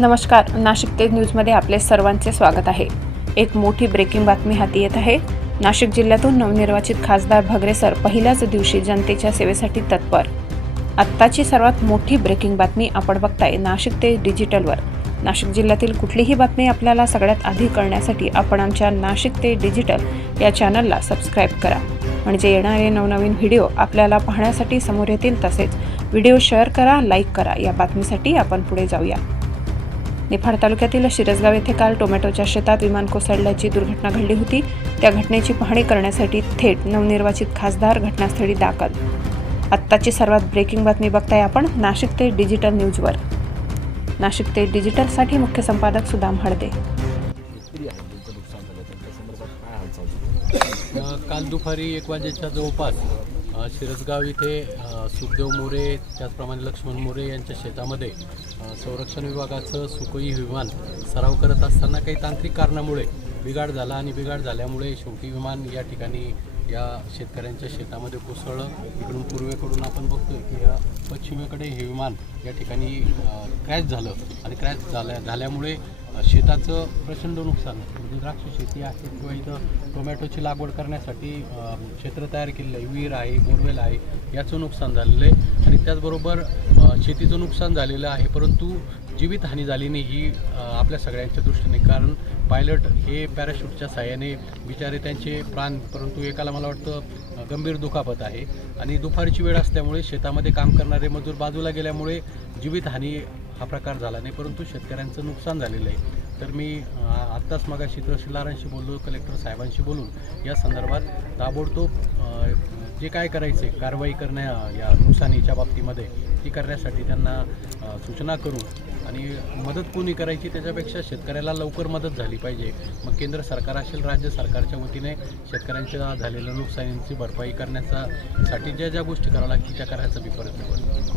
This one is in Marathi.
नमस्कार नाशिक तेज न्यूजमध्ये आपले सर्वांचे स्वागत आहे. एक मोठी ब्रेकिंग बातमी हाती येत आहे. नाशिक जिल्ह्यातून नवनिर्वाचित खासदार भगरे सर पहिल्याच दिवशी जनतेच्या सेवेसाठी तत्पर. आत्ताची सर्वात मोठी ब्रेकिंग बातमी आपण बघताय नाशिक ते डिजिटलवर नाशिक जिल्ह्यातील कुठलीही बातमी आपल्याला सगळ्यात आधी कळण्यासाठी आपण आमच्या नाशिक ते डिजिटल या चॅनलला सबस्क्राईब करा. म्हणजे येणारे नवनवीन व्हिडिओ आपल्याला पाहण्यासाठी समोर येतील तसेच व्हिडिओ शेअर करा लाईक करा या बातमीसाठी आपण पुढे जाऊया. निफाड तालुक्यातील शिरसगाव येथे काल टोमॅटोच्या शेतात विमान कोसळल्याची दुर्घटना घडली होती. त्या घटनेची पाहणी करण्यासाठी थेट नवनिर्वाचित खासदार घटनास्थळी दाखल. आत्ताची सर्वात ब्रेकिंग बातमी बघताय आपण नाशिक ते डिजिटल न्यूजवर. नाशिक ते डिजिटलसाठी मुख्य संपादक सुदाम हळदे. काल दुपारी एक वाजेच्या जवळपास शिरसगाव इथे सुखदेव मोरे त्याचप्रमाणे लक्ष्मण मोरे यांच्या शेतामध्ये संरक्षण विभागाचं सुखोई विमान सराव करत असताना काही तांत्रिक कारणामुळे बिघाड झाला आणि बिघाड झाल्यामुळे शेवटी विमान या ठिकाणी या शेतकऱ्यांच्या शेतामध्ये कोसळलं. इकडून पूर्वेकडून आपण बघतो की या पश्चिमेकडे हे विमान या ठिकाणी क्रॅश झालं आणि क्रॅश झाल्या झाल्यामुळे शेताचं प्रचंड नुकसान म्हणजे द्राक्ष शेती आहे किंवा इथं टोमॅटोची लागवड करण्यासाठी क्षेत्र तयार केलेलं आहे. विहीर आहे बोरवेल आहे याचं नुकसान झालेलं आहे. आणि त्याचबरोबर शेतीचं नुकसान झालेलं आहे परंतु जीवितहानी झाली नाही ही आपल्या सगळ्यांच्या दृष्टीने. कारण पायलट हे पॅराशूटच्या साह्याने बिचारे त्यांचे प्राण परंतु एकाला मला वाटतं गंभीर दुखापत आहे. आणि दुपारची वेळ असल्यामुळे शेतामध्ये काम करणारे मजूर बाजूला गेल्यामुळे जीवितहानी हा प्रकार झाला नाही परंतु शेतकऱ्यांचं नुकसान झालेलं आहे. तर मी आत्ताच मगाशी तहसीलदारांशी बोललो कलेक्टर साहेबांशी बोलून. या संदर्भात ताबडतोब जे काय करायचे कारवाई करण्या या नुकसानीच्या बाबतीमध्ये ती करण्यासाठी त्यांना सूचना करून आणि मदत कोणी करायची त्याच्यापेक्षा शेतकऱ्याला लवकर मदत झाली पाहिजे. मग केंद्र सरकार असेल राज्य सरकारच्या वतीने शेतकऱ्यांच्या झालेल्या नुकसानींची भरपाई करण्याचा साठी ज्या ज्या गोष्टी कराव्या लागतील त्या करायचा मी परत